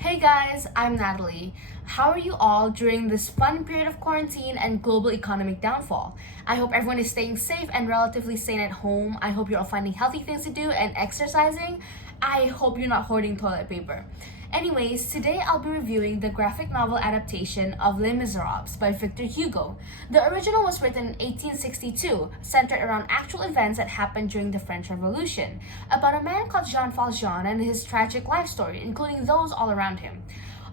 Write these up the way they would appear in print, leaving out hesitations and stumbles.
Hey guys, I'm Natalie. How are you all during this fun period of quarantine and global economic downfall? I hope everyone is staying safe and relatively sane at home. I hope you're all finding healthy things to do and exercising. I hope you're not hoarding toilet paper. Anyways, today I'll be reviewing the graphic novel adaptation of Les Miserables by Victor Hugo. The original was written in 1862, centered around actual events that happened during the French Revolution, about a man called Jean Valjean and his tragic life story, including those all around him.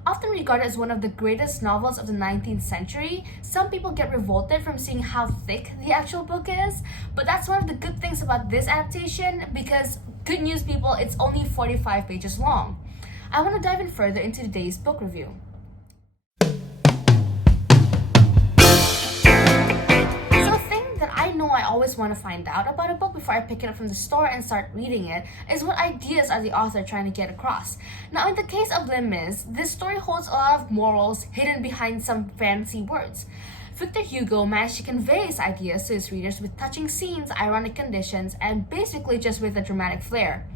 Often regarded as one of the greatest novels of the 19th century, some people get revolted from seeing how thick the actual book is, but that's one of the good things about this adaptation because, good news people, it's only 45 pages long. I want to dive in further into today's book review. So the thing that I know I always want to find out about a book before I pick it up from the store and start reading it is what ideas are the author trying to get across. Now in the case of Les Mis, this story holds a lot of morals hidden behind some fancy words. Victor Hugo managed to convey his ideas to his readers with touching scenes, ironic conditions, and basically just with a dramatic flair.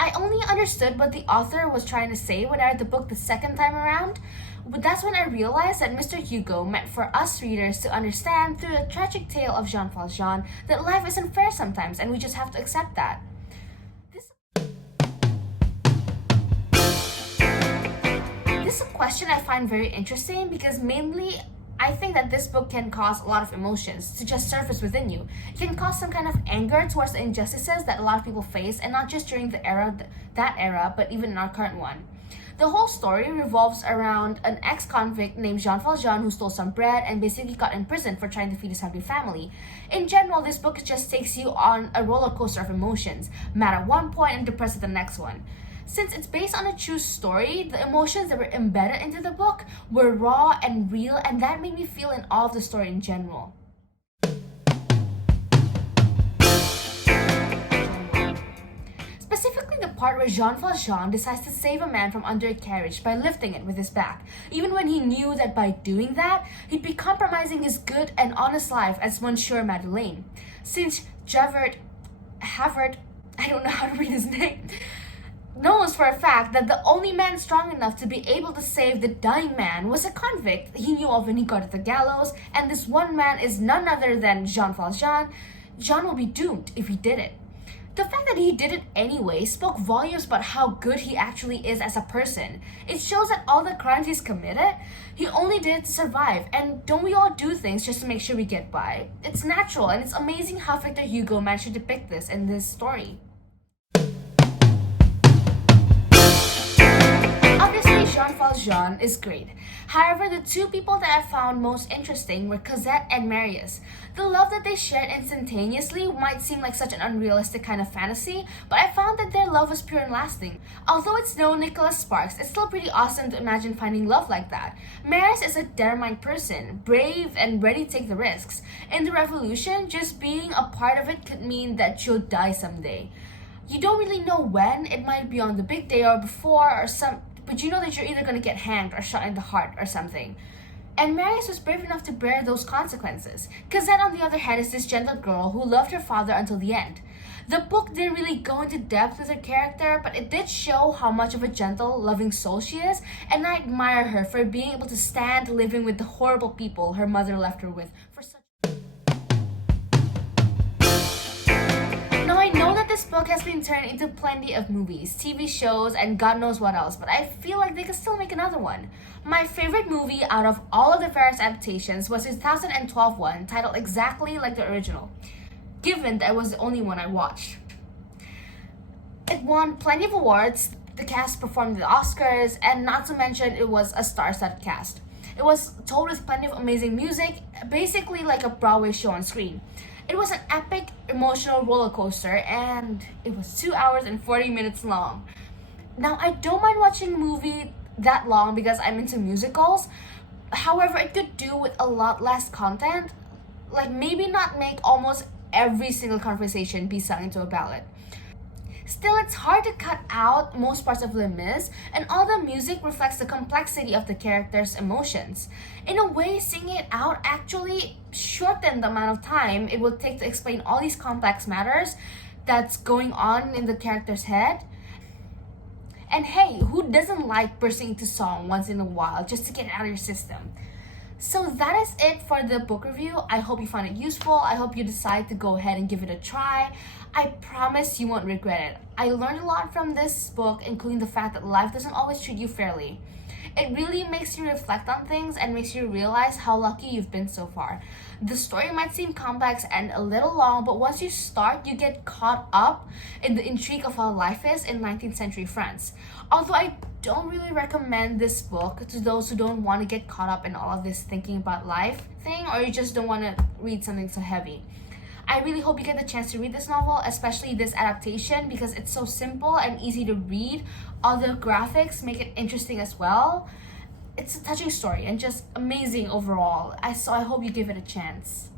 I only understood what the author was trying to say when I read the book the second time around, but that's when I realized that Mr. Hugo meant for us readers to understand through the tragic tale of Jean Valjean that life isn't fair sometimes and we just have to accept that. This is a question I find very interesting because mainly I think that this book can cause a lot of emotions to just surface within you. It can cause some kind of anger towards the injustices that a lot of people face, and not just during that era, but even in our current one. The whole story revolves around an ex-convict named Jean Valjean who stole some bread and basically got in prison for trying to feed his hungry family. In general, this book just takes you on a roller coaster of emotions, mad at one point and depressed at the next one. Since it's based on a true story, the emotions that were embedded into the book were raw and real, and that made me feel in awe of the story in general. Specifically the part where Jean Valjean decides to save a man from under a carriage by lifting it with his back, even when he knew that by doing that, he'd be compromising his good and honest life as Monsieur Madeleine. Since Havert, I don't know how to read his name, knows for a fact that the only man strong enough to be able to save the dying man was a convict he knew of when he got to the gallows, and this one man is none other than Jean Valjean. Jean will be doomed if he did it. The fact that he did it anyway spoke volumes about how good he actually is as a person. It shows that all the crimes he's committed, he only did it to survive. And don't we all do things just to make sure we get by? It's natural, and it's amazing how Victor Hugo managed to depict this in this story. Obviously, Jean Valjean is great. However, the two people that I found most interesting were Cosette and Marius. The love that they shared instantaneously might seem like such an unrealistic kind of fantasy, but I found that their love was pure and lasting. Although it's no Nicholas Sparks, it's still pretty awesome to imagine finding love like that. Marius is a determined person, brave and ready to take the risks. In the revolution, just being a part of it could mean that you'll die someday. You don't really know when, it might be on the big day or before but you know that you're either going to get hanged or shot in the heart or something. And Marius was brave enough to bear those consequences. Cosette, on the other hand, is this gentle girl who loved her father until the end. The book didn't really go into depth with her character, but it did show how much of a gentle, loving soul she is, and I admire her for being able to stand living with the horrible people her mother left her with for such. I know that this book has been turned into plenty of movies, TV shows, and God knows what else, but I feel like they could still make another one. My favorite movie out of all of the various adaptations was the 2012 one, titled exactly like the original, given that it was the only one I watched. It won plenty of awards, the cast performed at the Oscars, and not to mention it was a star-studded cast. It was told with plenty of amazing music, basically like a Broadway show on screen. It was an epic, emotional roller coaster, and it was 2 hours and 40 minutes long. Now, I don't mind watching a movie that long because I'm into musicals. However, it could do with a lot less content. Like, maybe not make almost every single conversation be sung into a ballad. Still, it's hard to cut out most parts of Les Mis, and all the music reflects the complexity of the characters' emotions. In a way, singing it out actually shortened the amount of time it would take to explain all these complex matters that's going on in the character's head. And hey, who doesn't like bursting into song once in a while just to get it out of your system? So that is it for the book review. I hope you found it useful. I hope you decide to go ahead and give it a try. I promise you won't regret it. I learned a lot from this book, including the fact that life doesn't always treat you fairly. It really makes you reflect on things and makes you realize how lucky you've been so far. The story might seem complex and a little long, but once you start, you get caught up in the intrigue of how life is in 19th century France. Although I don't really recommend this book to those who don't want to get caught up in all of this thinking about life thing, or you just don't want to read something so heavy. I really hope you get the chance to read this novel, especially this adaptation, because it's so simple and easy to read. All the graphics make it interesting as well. It's a touching story and just amazing overall. So I hope you give it a chance.